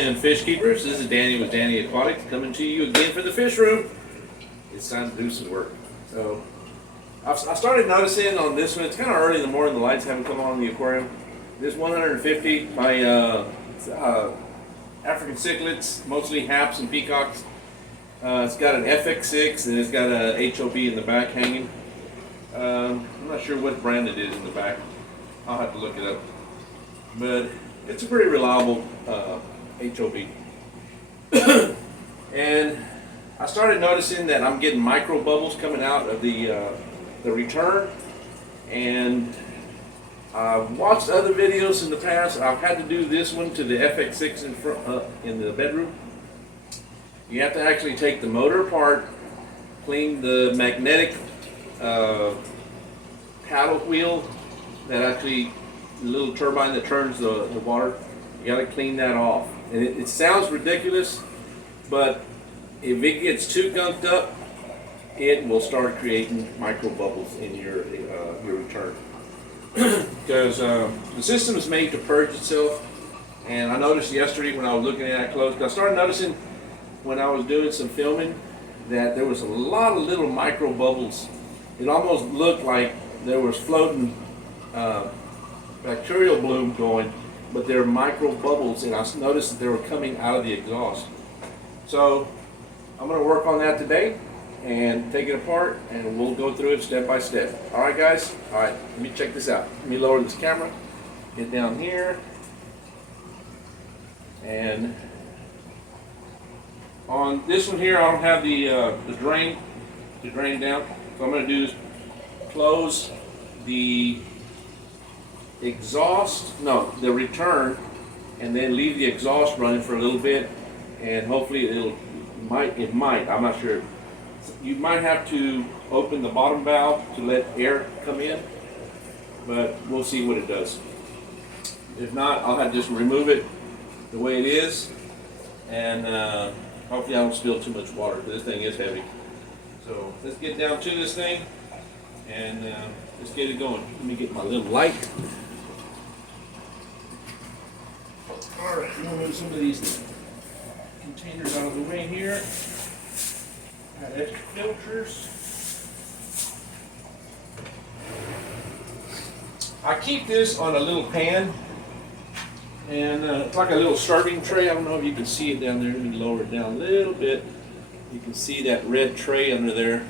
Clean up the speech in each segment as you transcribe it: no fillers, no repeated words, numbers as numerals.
morning, fish keepers. This is Danny with Danny Aquatics coming to you again for the fish room. It's time to do some work. So I started noticing on this one, it's kind of early in the morning, the lights haven't come on in the aquarium. This 150 by African cichlids, mostly haps and peacocks. It's got an FX-6 and it's got a HOB in the back hanging. I'm not sure what brand it is in the back. I'll have to look it up. But it's a pretty reliable HOB. And I started noticing that I'm getting micro bubbles coming out of the return. And I've watched other videos in the past. I've had to do this one to the FX-6 in front in the bedroom. You have to actually take the motor apart, clean the magnetic paddle wheel, that actually the little turbine that turns the water. You got to clean that off. And it sounds ridiculous, but if it gets too gunked up, it will start creating micro bubbles in your return. Because the system is made to purge itself. And I noticed yesterday when I was looking at it close, I started noticing when I was doing some filming that there was a lot of little micro bubbles. It almost looked like there was floating bacterial bloom going, but they're micro bubbles, and I noticed that they were coming out of the exhaust. So I'm going to work on that today and take it apart, and we'll go through it step by step. All right, guys? All right, let me check this out. Let me lower this camera, get down here, and on this one here, I don't have the drain down. So I'm going to do is close the the return, and then leave the exhaust running for a little bit, and hopefully it might, I'm not sure. You might have to open the bottom valve to let air come in, but we'll see what it does. If not, I'll have to just remove it the way it is, and hopefully I don't spill too much water, because this thing is heavy. So let's get down to this thing, and let's get it going. Let me get my little light. All right, I'm going to move some of these containers out of the way here. Got extra filters. I keep this on a little pan, and it's like a little serving tray. I don't know if you can see it down there. Let me lower it down a little bit. You can see that red tray under there.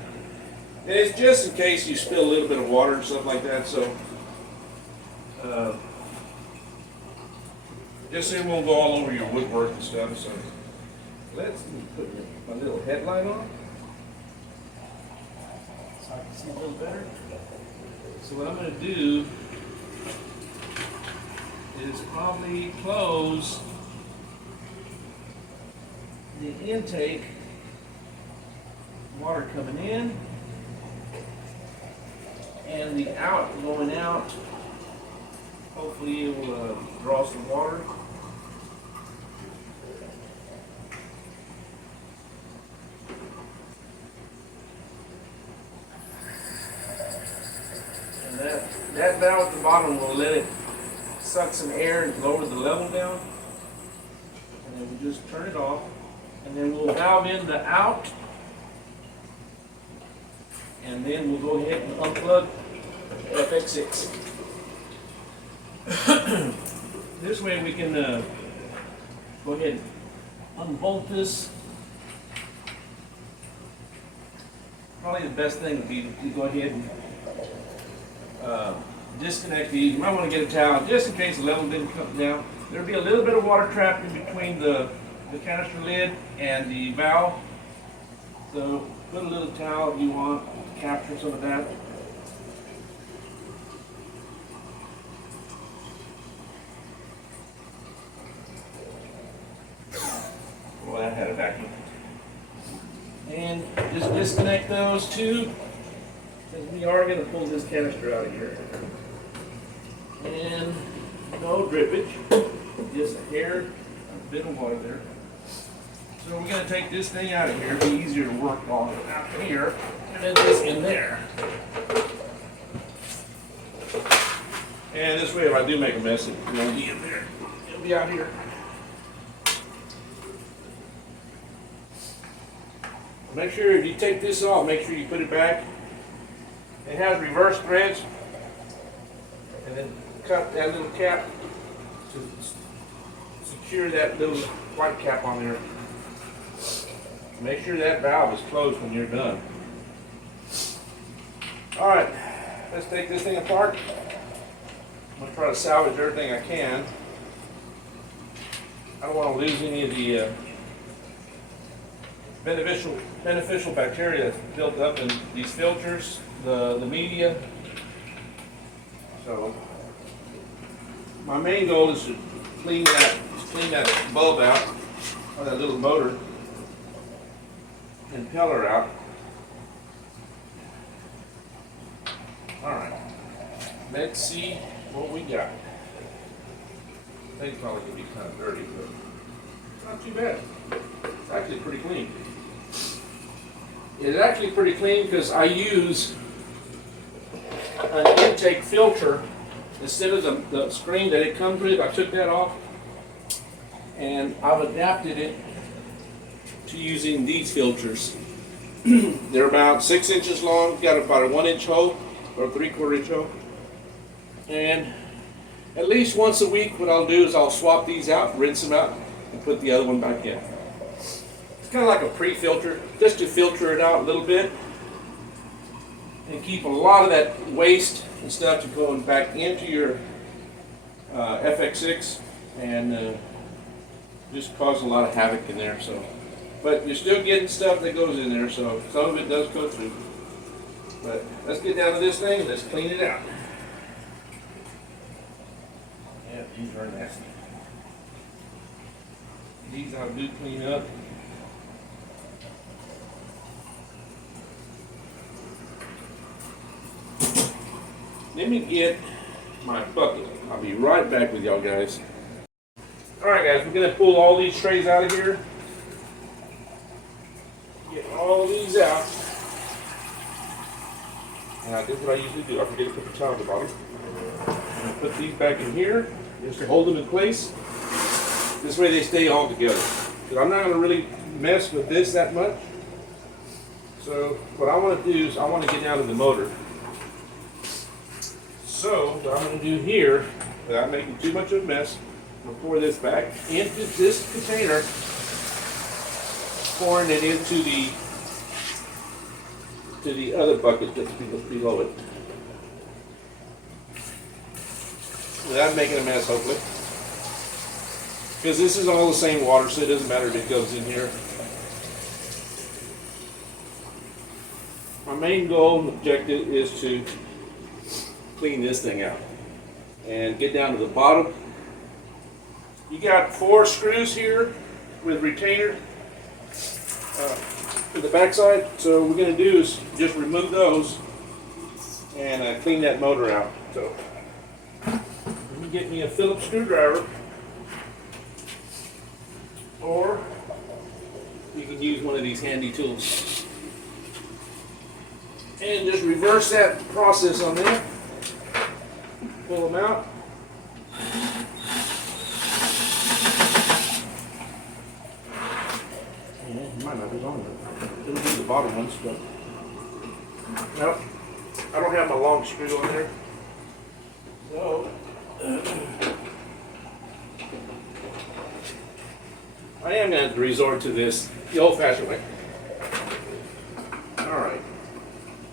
And it's just in case you spill a little bit of water and stuff like that, so just so it won't go all over your woodwork and stuff. So let's put my little headlight on so I can see a little better. So what I'm going to do is probably close the intake, water coming in, and the out going out. Hopefully it will draw some water. And that valve at the bottom will let it suck some air and lower the level down. And then we just turn it off. And then we'll valve in the out. And then we'll go ahead and unplug the FX-6. This way we can go ahead and unbolt this. Probably the best thing would be to go ahead and disconnect these. You might want to get a towel just in case the level didn't come down. There'll be a little bit of water trapped in between the canister lid and the valve. So put a little towel if you want to capture some of that. Well, that had a vacuum. And just disconnect those two, because we are going to pull this canister out of here. And no drippage, just a hair, a bit of water there. So we're going to take this thing out of here. It'll be easier to work on out here, and then this in there. And this way, if I do make a mess, it won't be in there. It'll be out here. Make sure if you take this off, make sure you put it back. It has reverse threads, and then cut that little cap to secure that little white cap on there. Make sure that valve is closed when you're done. Alright, let's take this thing apart. I'm going to try to salvage everything I can. I don't want to lose any of the beneficial bacteria that's built up in these filters, the media. So my main goal is to clean that bulb out, or that little motor impeller out. Alright, let's see what we got. I think it's probably going to be kind of dirty, but it's not too bad. It's actually pretty clean. It's actually pretty clean because I use an intake filter instead of the screen that it comes with. I took that off and I've adapted it to using these filters. They're about 6 inches long, got about a 1 inch hole or a 3/4 inch hole. And at least once a week what I'll do is I'll swap these out, rinse them out, and put the other one back in. It's kind of like a pre-filter, just to filter it out a little bit and keep a lot of that waste and stuff to going back into your FX-6 and just cause a lot of havoc in there. So, but you're still getting stuff that goes in there, so some of it does go through. But let's get down to this thing and let's clean it out. Yeah, these are nasty. These I do clean up. Let me get my bucket. I'll be right back with y'all guys. Alright guys, we're going to pull all these trays out of here. Get all these out. And this is what I usually do. I forget to put the towel at the bottom. I'm going to put these back in here just to hold them in place. This way they stay all together. Because I'm not going to really mess with this that much. So what I want to do is I want to get down to the motor. So what I'm going to do here, without making too much of a mess, I'm going to pour this back into this container, pouring it into the other bucket that's below it. Without making a mess, hopefully. Because this is all the same water, so it doesn't matter if it goes in here. My main goal and objective is to clean this thing out and get down to the bottom. You got 4 screws here with retainer to the backside. So what we're going to do is just remove those and clean that motor out. So let me get me a Phillips screwdriver, or you can use one of these handy tools and just reverse that process on there. Pull them out. It might not be long enough. It'll be the bottom ones, but nope. I don't have my long screw on there. So I am going to resort to this the old-fashioned way. All right.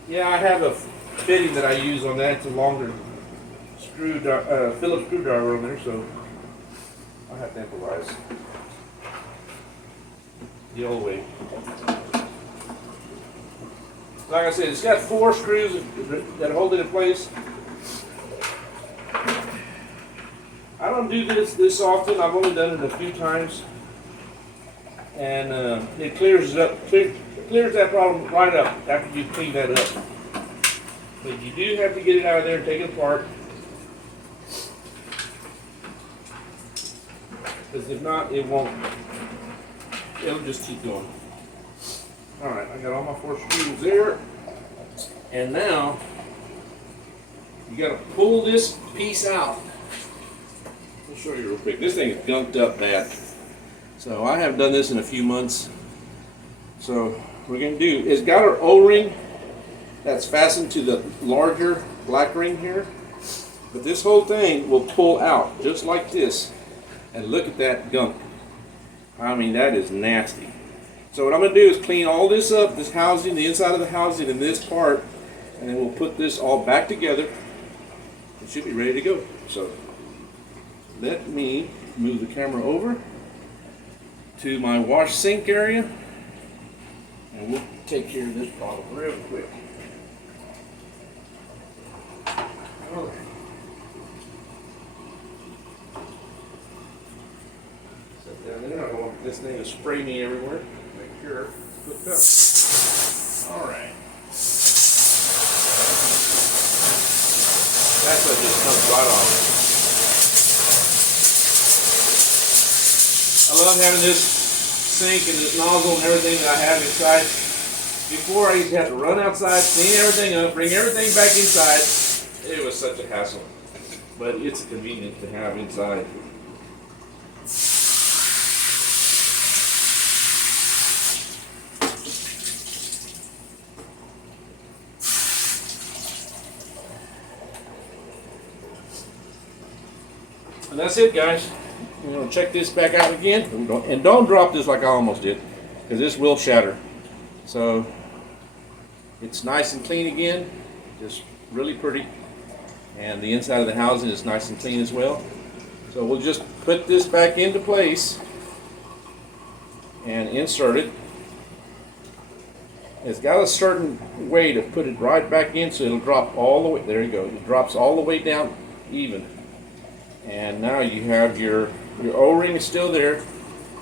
Yeah, I have a fitting that I use on that. It's a longer Phillips screwdriver on there, so I have to improvise the old way. Like I said, it's got 4 screws that hold it in place. I don't do this often. I've only done it a few times, and it clears it up, clears that problem right up after you clean that up. But you do have to get it out of there and take it apart, because if not, it'll just keep going. All right, I got all my 4 screws there, and now you got to pull this piece out. I'll show you real quick. This thing is gunked up bad, so I haven't done this in a few months. So we're going to do is got our O-ring that's fastened to the larger black ring here, but this whole thing will pull out just like this, and look at that gunk. I mean, that is nasty. So what I'm going to do is clean all this up, this housing, the inside of the housing, and this part, and then we'll put this all back together. It should be ready to go. So let me move the camera over to my wash sink area, and we'll take care of this problem real quick. All right. Set down there. I don't want this thing to spray me everywhere. Make sure it's hooked up. All right. That's what just comes right off. I love having this sink and this nozzle and everything that I have inside. Before I used to have to run outside, clean everything up, bring everything back inside. It was such a hassle. But it's convenient to have inside. And that's it, guys. We're going to check this back out again. And don't drop this like I almost did, because this will shatter. So it's nice and clean again, just really pretty. And the inside of the housing is nice and clean as well. So we'll just put this back into place and insert it. It's got a certain way to put it right back in, so it'll drop all the way. There you go. It drops all the way down even. And now you have your O-ring is still there.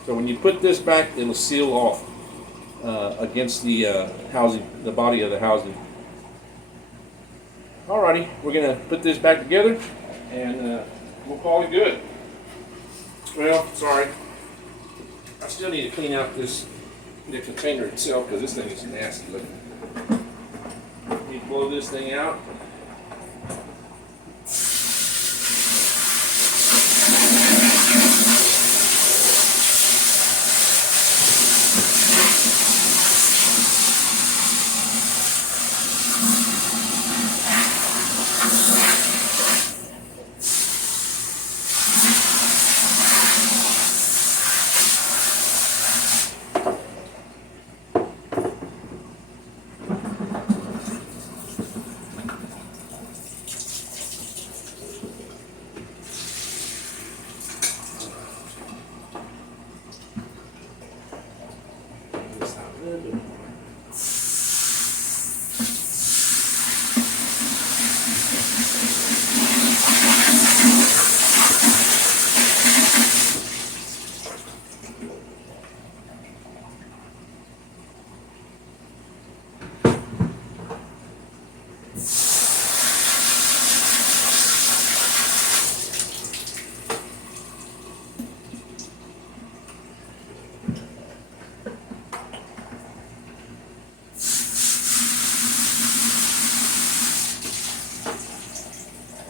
So when you put this back, it'll seal off against the housing, the body of the housing. Alrighty, we're gonna put this back together, and we'll call it good. Well, sorry, I still need to clean out the container itself, because this thing is nasty looking. Need to blow this thing out.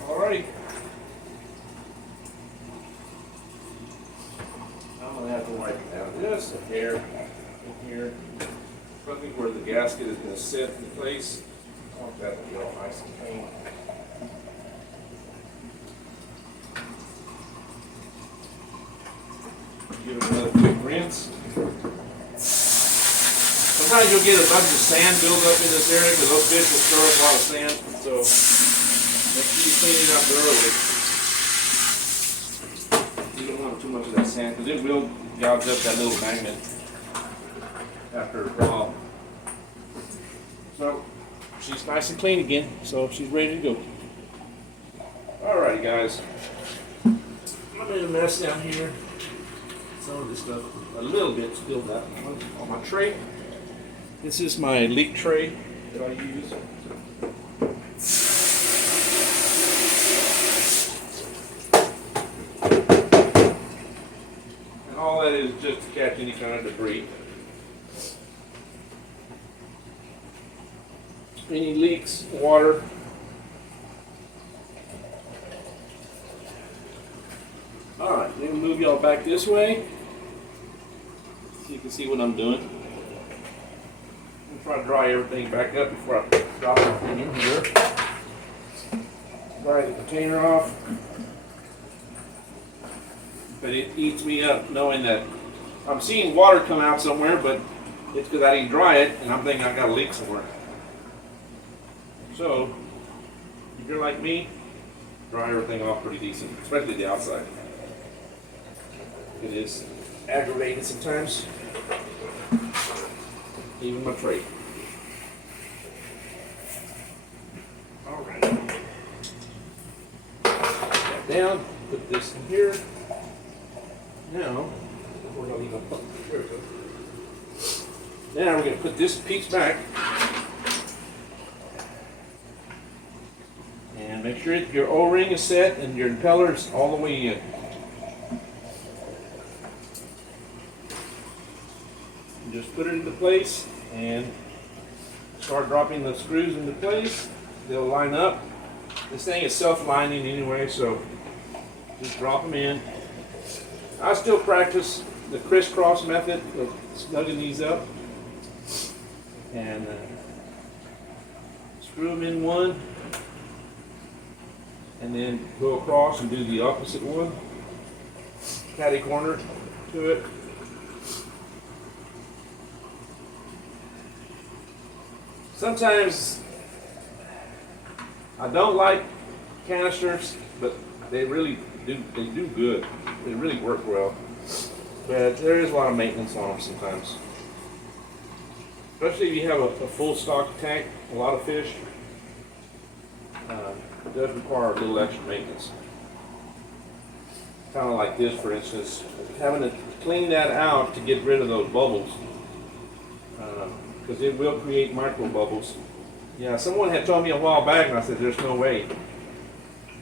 Alrighty. I'm going to have to wipe down just a hair in here. Probably where the gasket is going to sit in place. I want that to be all nice and clean. Give it another quick rinse. Sometimes you'll get a bunch of sand build up in this area because those fish will stir up a lot of sand. So make sure you clean it up thoroughly. You don't want too much of that sand because it will gouge up that little magnet after a while. So she's nice and clean again, so she's ready to go. Alrighty, guys. I made a mess down here. Some of this stuff, a little bit spilled out on my tray. This is my leak tray that I use. And all that is just to catch any kind of debris. Any leaks, water. Alright, let me move y'all back this way so you can see what I'm doing. try to dry everything back up before I drop everything in here. Dry the container off. But it eats me up knowing that I'm seeing water come out somewhere, but it's because I didn't dry it and I'm thinking I got a leak somewhere. So, if you're like me, dry everything off pretty decent, especially the outside. It is aggravating sometimes, even my tray. Alright. That down, put this in here. Now, we're going to put, there we go. Now we're going to put this piece back. And make sure your O-ring is set and your impeller is all the way in. And just put it into place and start dropping the screws into place. They'll line up. This thing is self-lining anyway, so just drop them in. I still practice the crisscross method of snugging these up. And screw them in one. And then go across and do the opposite one. Catty corner to it. Sometimes I don't like canisters, but they really do good. They really work well. But there is a lot of maintenance on them sometimes. Especially if you have a full stock tank, a lot of fish. It does require a little extra maintenance. Kind of like this, for instance, having to clean that out to get rid of those bubbles, because it will create micro bubbles. Yeah, someone had told me a while back, and I said, "There's no way.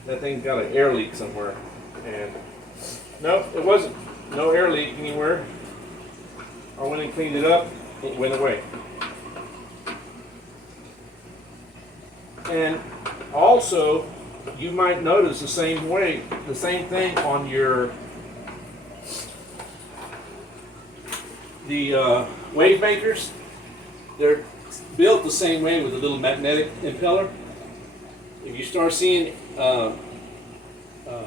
That thing's got an air leak somewhere." And no, it wasn't. No air leak anywhere. I went and cleaned it up. It went away. And also, you might notice the same thing on the wave makers. They're built the same way with a little magnetic impeller. If you start seeing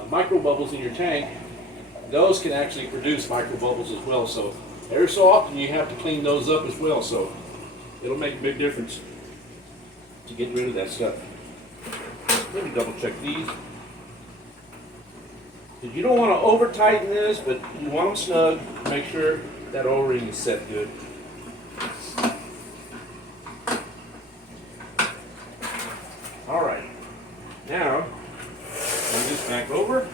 micro bubbles in your tank, those can actually produce micro bubbles as well. So every so often you have to clean those up as well. So it'll make a big difference to get rid of that stuff. Let me double check these. You don't want to over tighten this, but you want them snug. Make sure that O-ring is set good. All right. Now, bring this back over.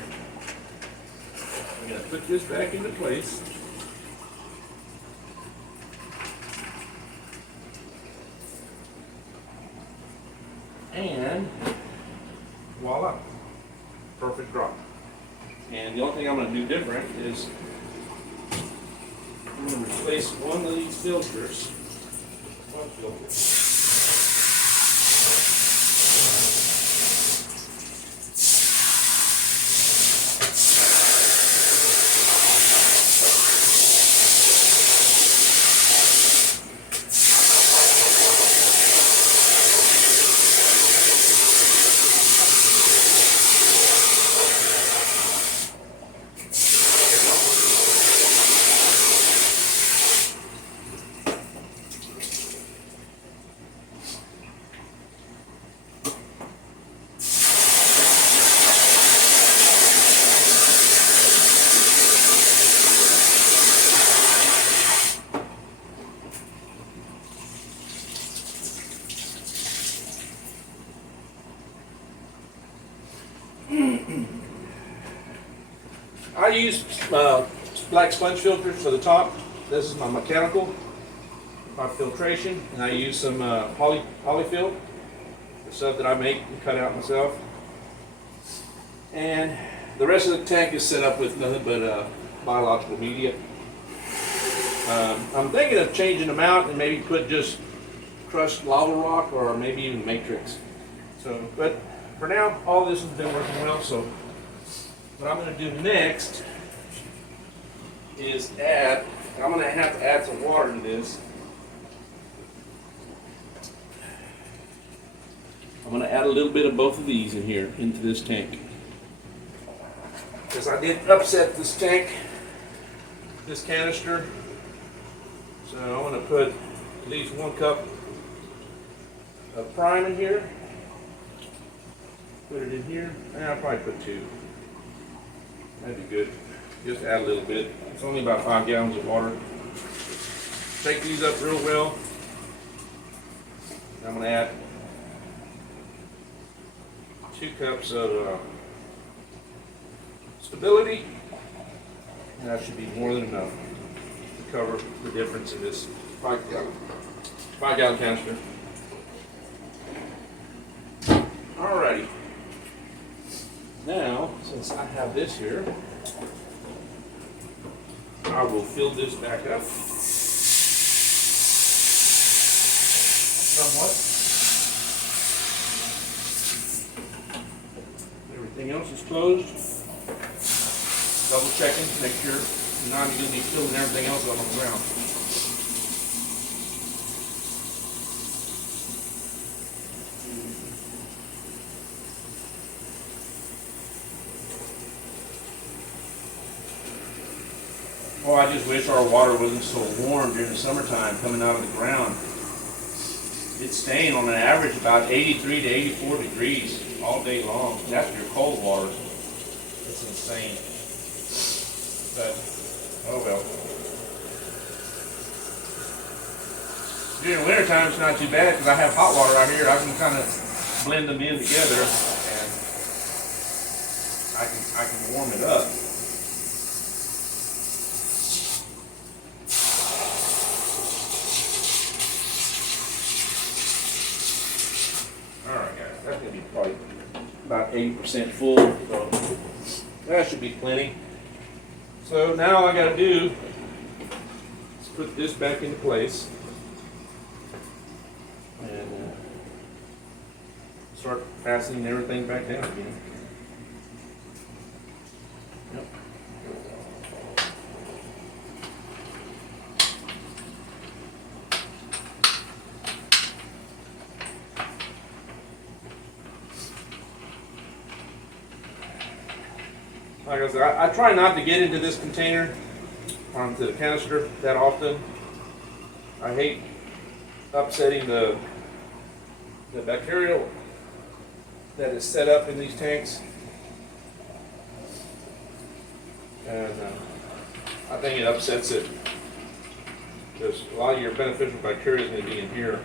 I'm going to put this back into place. And voila, perfect drop. And the only thing I'm going to do different is I'm going to replace one of these filters. One filter. I use black sponge filters for the top. This is my mechanical, my filtration, and I use some polyfill, the stuff that I make and cut out myself. And the rest of the tank is set up with nothing but biological media. I'm thinking of changing them out and maybe put just crushed lava rock or maybe even matrix. So, but for now, all this has been working well. So, what I'm going to do next is I'm going to have to add some water to this. I'm going to add a little bit of both of these in here into this tank. Because I did upset this tank, this canister. So I'm going to put at least 1 cup of prime in here. Put it in here. I'll probably put 2. That'd be good. Just add a little bit. It's only about 5 gallons of water. Shake these up real well. I'm going to add 2 cups of stability. And that should be more than enough to cover the difference in this 5 gallon canister. Alrighty. Now, since I have this here, I will fill this back up somewhat. Everything else is closed. Double checking to make sure you're not going to be filling everything else up on the ground. Oh, I just wish our water wasn't so warm during the summertime coming out of the ground. It's staying on an average about 83 to 84 degrees all day long. That's your cold water. It's insane. But, oh well. During the winter time, it's not too bad because I have hot water out here. I can kind of blend them in together and I can warm it up. That's going to be probably about 80% full, so that should be plenty. So now all I got to do is put this back into place and start fastening everything back down again. Yep. Like I said, I try not to get into this container, onto the canister that often. I hate upsetting the bacterial that is set up in these tanks. And I think it upsets it because a lot of your beneficial bacteria is going to be in here.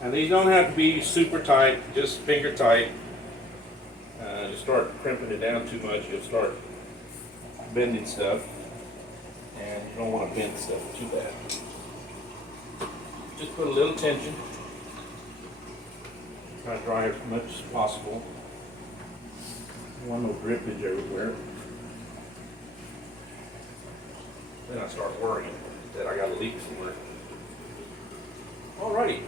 And these don't have to be super tight, just finger tight. Just start crimping it down too much, you'll start bending stuff. And you don't want to bend stuff too bad. Just put a little tension. Try to dry it as much as possible. Don't want no drippage everywhere. Then I start worrying that I got a leak somewhere. Alrighty.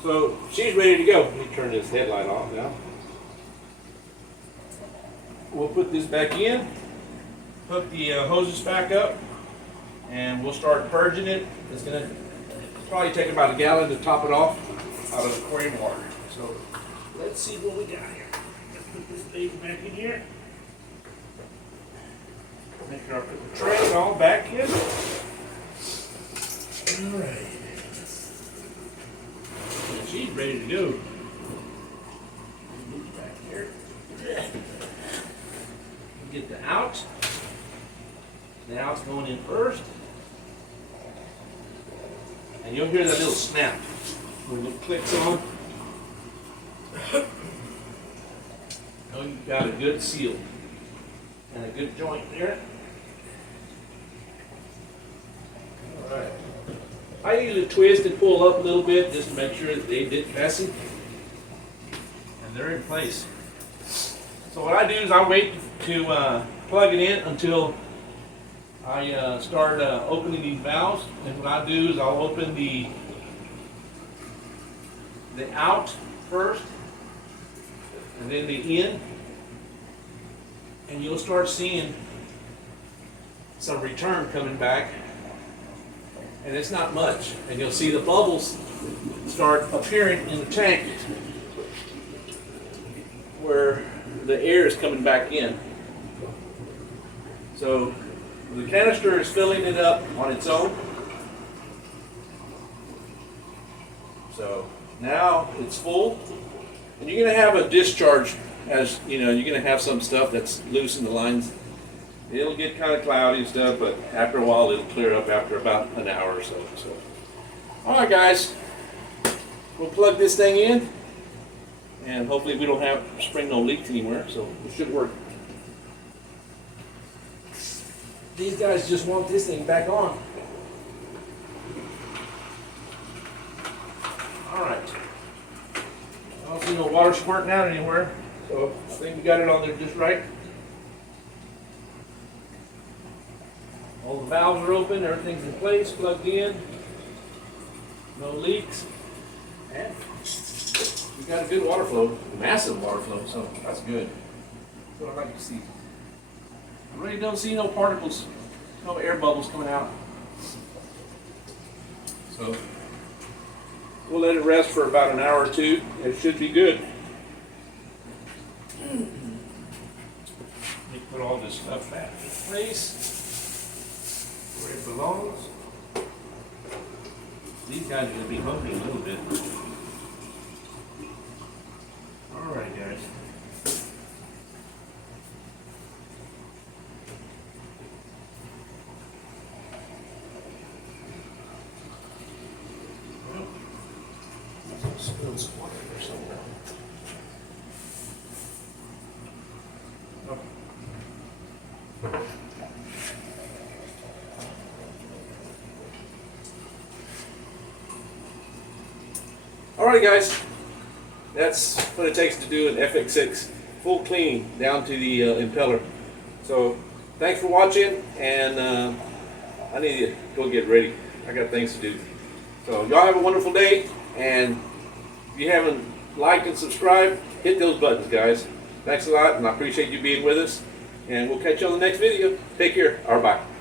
So she's ready to go. Let me turn this headlight off now. We'll put this back in, hook the hoses back up, and we'll start purging it. It's going to probably take about 1 gallon to top it off out of the aquarium water. So let's see what we got here. Let's put this baby back in here. Make sure I put the tray all back in. All right. She's ready to go. Move back here. Get the out. The out's going in first. And you'll hear that little snap when it clicks on. Now you've got a good seal and a good joint there. All right. I usually twist and pull up a little bit just to make sure that they didn't messy. And they're in place. So what I do is I wait to plug it in until I start opening these valves. And what I do is I'll open the out first and then the in. and you'll start seeing some return coming back, and it's not much, and you'll see the bubbles start appearing in the tank where the air is coming back in. So the canister is filling it up on its own. So now it's full, and you're going to have a discharge. As you know, you're going to have some stuff that's loose in the lines. It'll get kind of cloudy and stuff, but after a while it'll clear up after about an hour or so. All right, guys, we'll plug this thing in, and hopefully we don't have spring no leaks anywhere, so it should work. These guys just want this thing back on. All right. I don't see no water squirting out anywhere, so I think we got it on there just right. All the valves are open, everything's in place, plugged in, no leaks, and we got a good water flow, massive water flow, so that's good. That's what I like to see. I really don't see no particles, no air bubbles coming out. So we'll let it rest for about an hour or two. It should be good. Let me put all this stuff back in place where it belongs. These guys are going to be hungry a little bit. All right, guys. Spilled some water there somewhere. Oh. Alright, guys, that's what it takes to do an FX-6 full clean down to the impeller. So thanks for watching, and I need to go get ready. I got things to do. So y'all have a wonderful day, and if you haven't liked and subscribed, hit those buttons, guys. Thanks a lot, and I appreciate you being with us. And we'll catch you on the next video. Take care. All right, bye.